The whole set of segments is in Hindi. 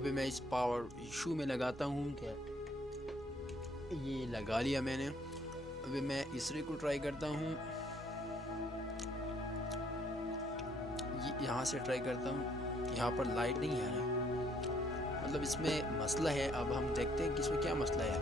अभी मैं इस पावर इशू में लगाता हूँ। क्या ये लगा लिया मैंने। अभी मैं इसरे को ट्राई करता हूँ, ये यहाँ से ट्राई करता हूँ। यहाँ पर लाइट नहीं है, मतलब इसमें मसला है। अब हम देखते हैं कि इसमें क्या मसला है।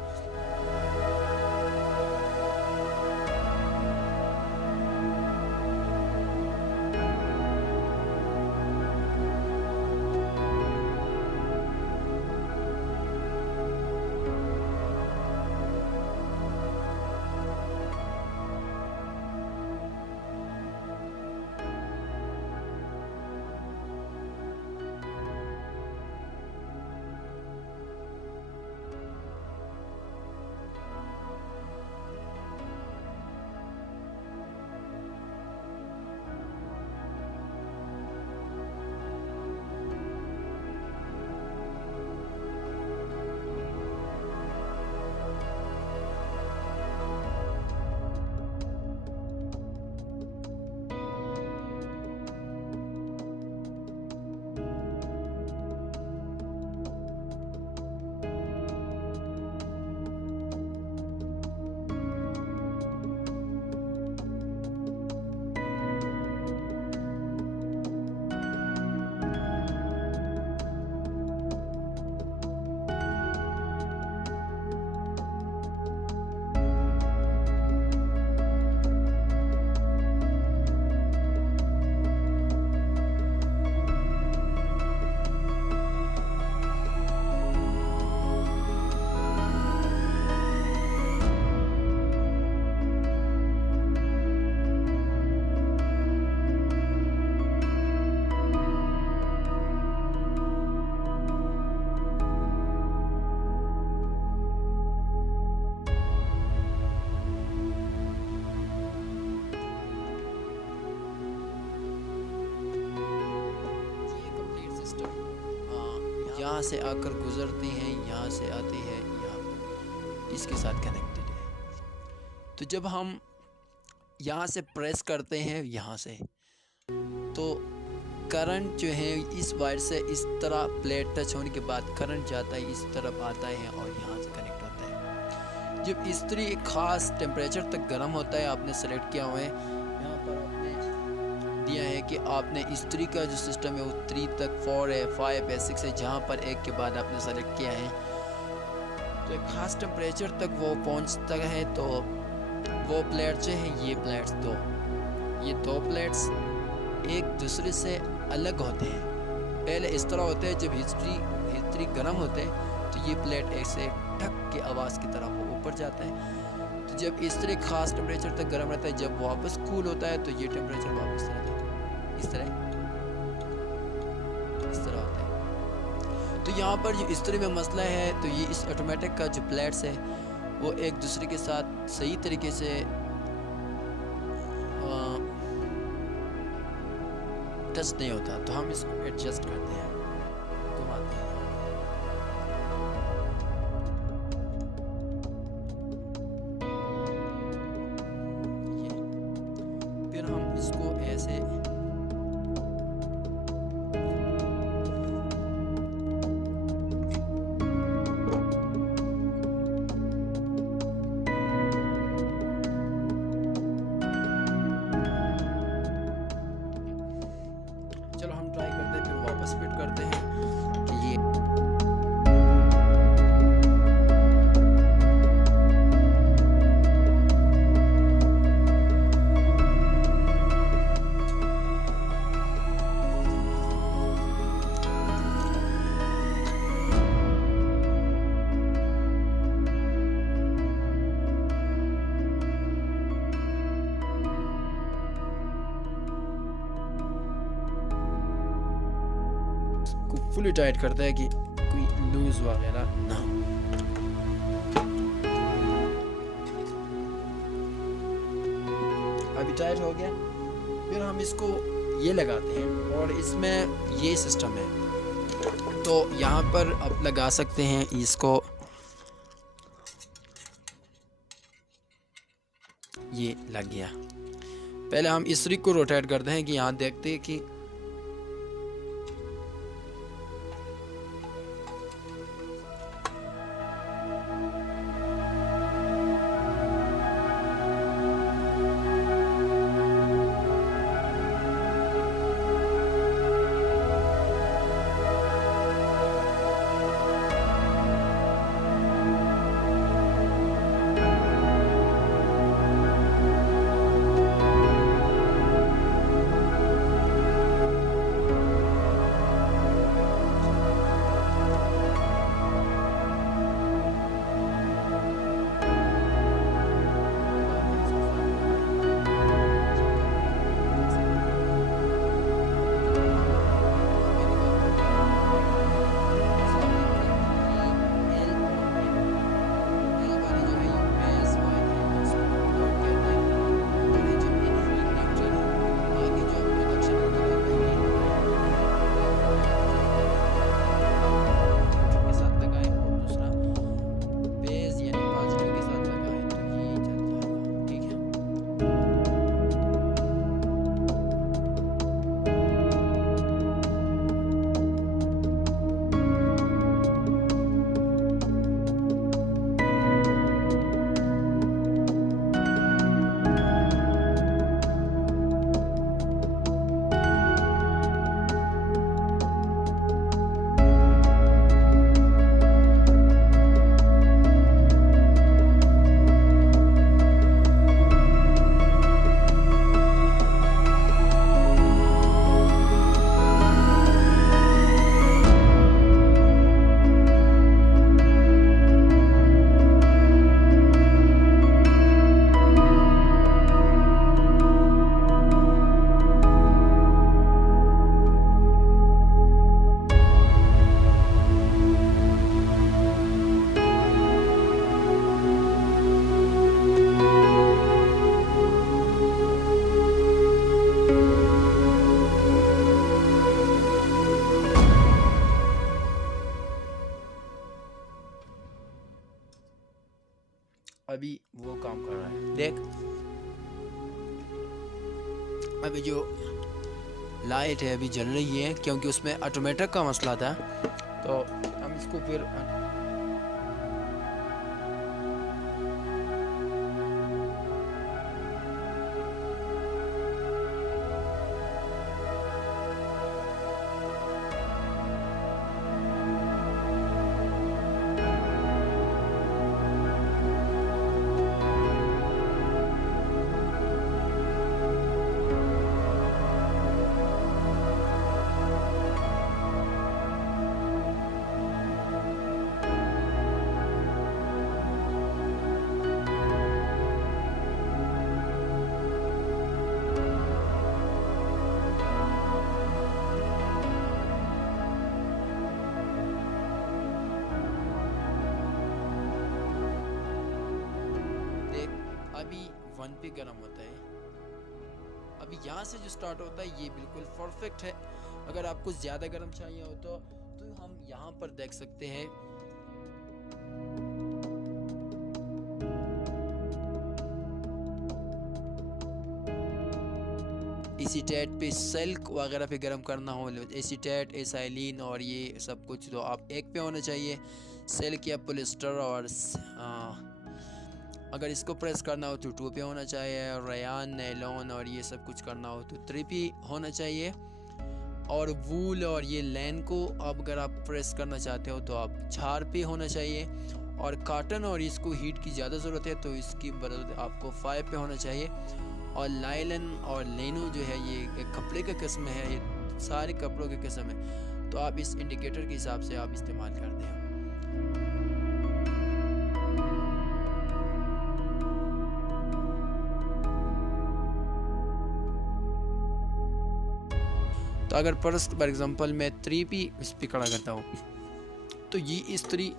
यहाँ से आकर गुजरते हैं, यहाँ से आते हैं, यहाँ इसके साथ कनेक्टेड है। तो जब हम यहाँ से प्रेस करते हैं यहाँ से, तो करंट जो है इस वायर से इस तरह प्लेट टच होने के बाद करंट जाता है, इस तरफ आता है और यहाँ से कनेक्ट होता है। जब इस्त्री एक ख़ास टेम्परेचर तक गर्म होता है, आपने सेलेक्ट किया हुआ है, यहाँ पर आपने दिया है कि आपने इस्त्री का जो सिस्टम है वो 3 तक 4 है, 5 है, 6 है, जहाँ पर एक के बाद आपने सेलेक्ट किया है तो एक ख़ास टेम्परेचर तक वो पहुँचता है। तो वो प्लेट जो है, ये प्लेट्स ये दो प्लेट्स एक दूसरे से अलग होते हैं। पहले इस तरह होते हैं, जब हिस्ट्री गर्म होते हैं तो ये प्लेट ऐसे ठक के आवाज़ की तरह वो ऊपर जाता है। तो जब इस तरह खास टेम्परेचर तक गर्म रहता है, जब वापस कूल होता है तो ये टेम्परेचर वापस रहता है, इस तरह होता है। तो यहाँ पर जो इस तरह में मसला है, तो ये इस ऑटोमेटिक का जो प्लेट्स है वो एक दूसरे के साथ सही तरीके से टच नहीं होता। तो हम इसको एडजस्ट करते हैं, घुमाते हैं। ये फिर हम इसको ऐसे फिट करते हैं कि ये फुली टाइट करता है कि कोई लूज वगैरह ना हो। अभी टाइट हो गया, फिर हम इसको ये लगाते हैं और इसमें ये सिस्टम है। तो यहाँ पर आप लगा सकते हैं इसको, ये लग गया। पहले हम इस रिग को रोटेट करते हैं कि यहाँ देखते हैं कि अभी वो काम कर रहा है। देख अभी जो लाइट है अभी जल रही है, क्योंकि उसमें ऑटोमेटिक का मसला था। तो हम इसको फिर अभी 1 पे गर्म होता है। अभी यहाँ से जो स्टार्ट होता है ये बिल्कुल परफेक्ट है। अगर आपको ज़्यादा गर्म चाहिए हो तो हम यहाँ पर देख सकते हैं। एसीटेट पे सिल्क वगैरह पे गर्म करना हो, एसीटेट, एसाइलिन और ये सब कुछ तो आप 1 पे होना चाहिए। सिल्क या पोलिस्टर और अगर इसको प्रेस करना हो तो 2 पे होना चाहिए। रयान, नैलॉन और ये सब कुछ करना हो तो 3 पे होना चाहिए। और वूल और ये लैन को अब अगर आप प्रेस करना चाहते हो तो आप 4 पे होना चाहिए। और कॉटन और इसको हीट की ज़्यादा ज़रूरत है तो इसकी बदौलत आपको 5 पे होना चाहिए। और लाइलन और लेनो जो है ये एक कपड़े का किस्म है, ये सारे कपड़ों के किस्म है, तो आप इस इंडिकेटर के हिसाब से आप इस्तेमाल करते हैं। तो अगर फॉर एग्जांपल मैं 3 पे इस पर खड़ा करता हूँ तो ये इस्त्री,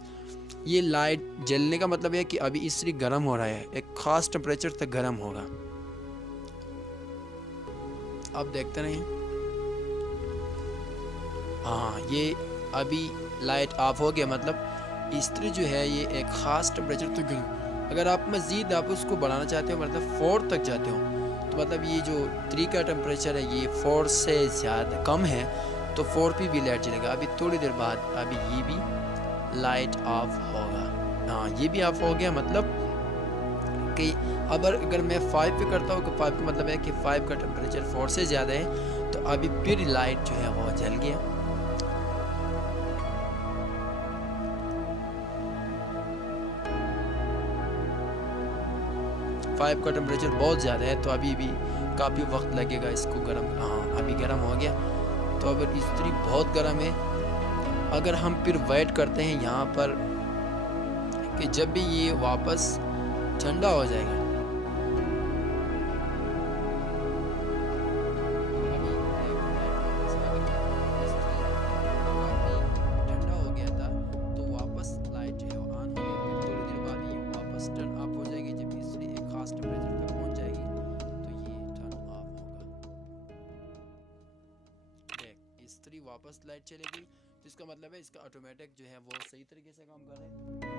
ये लाइट जलने का मतलब है कि अभी इस्त्री गर्म हो रहा है, एक ख़ास टेम्परेचर तक गर्म होगा। आप देखते रहें। हाँ, ये अभी लाइट ऑफ हो गया, मतलब इस्त्री जो है ये एक ख़ास टेम्परेचर तक गर्म। अगर आप मज़ीद आप उसको बढ़ाना चाहते हो, मतलब 4 तक जाते हो, तो मतलब ये जो 3 का टेम्परेचर है ये 4 से ज़्यादा कम है तो 4 पे भी लाइट जलेगा। अभी थोड़ी देर बाद अभी ये भी लाइट ऑफ होगा। हाँ, ये भी ऑफ हो गया, मतलब कि अगर मैं 5 पे करता हूँ तो 5 का मतलब है कि 5 का टेम्परेचर 4 से ज़्यादा है, तो अभी फिर लाइट जो है वो जल गया। फाइव का टेम्परेचर बहुत ज़्यादा है तो अभी भी काफ़ी वक्त लगेगा इसको गर्म। हाँ, अभी गर्म हो गया। तो अगर इस्त्री बहुत गर्म है, अगर हम फिर वेट करते हैं यहाँ पर कि जब भी ये वापस ठंडा हो जाएगा। ठंडा हो गया था तो वापस लाइट जो है वो ऑन हो गई, फिर थोड़ी देर बाद ये वापस टर्न ऑफ हो जाएगी। जब इस्त्री एक खास टेम्परेचर तक पहुँच जाएगी तो ये टर्न ऑफ होगा। देख, इस्त्री वापस लाइट चलेगी तो इसका मतलब है इसका ऑटोमेटिक जो है वो सही तरीके से काम कर रहा है।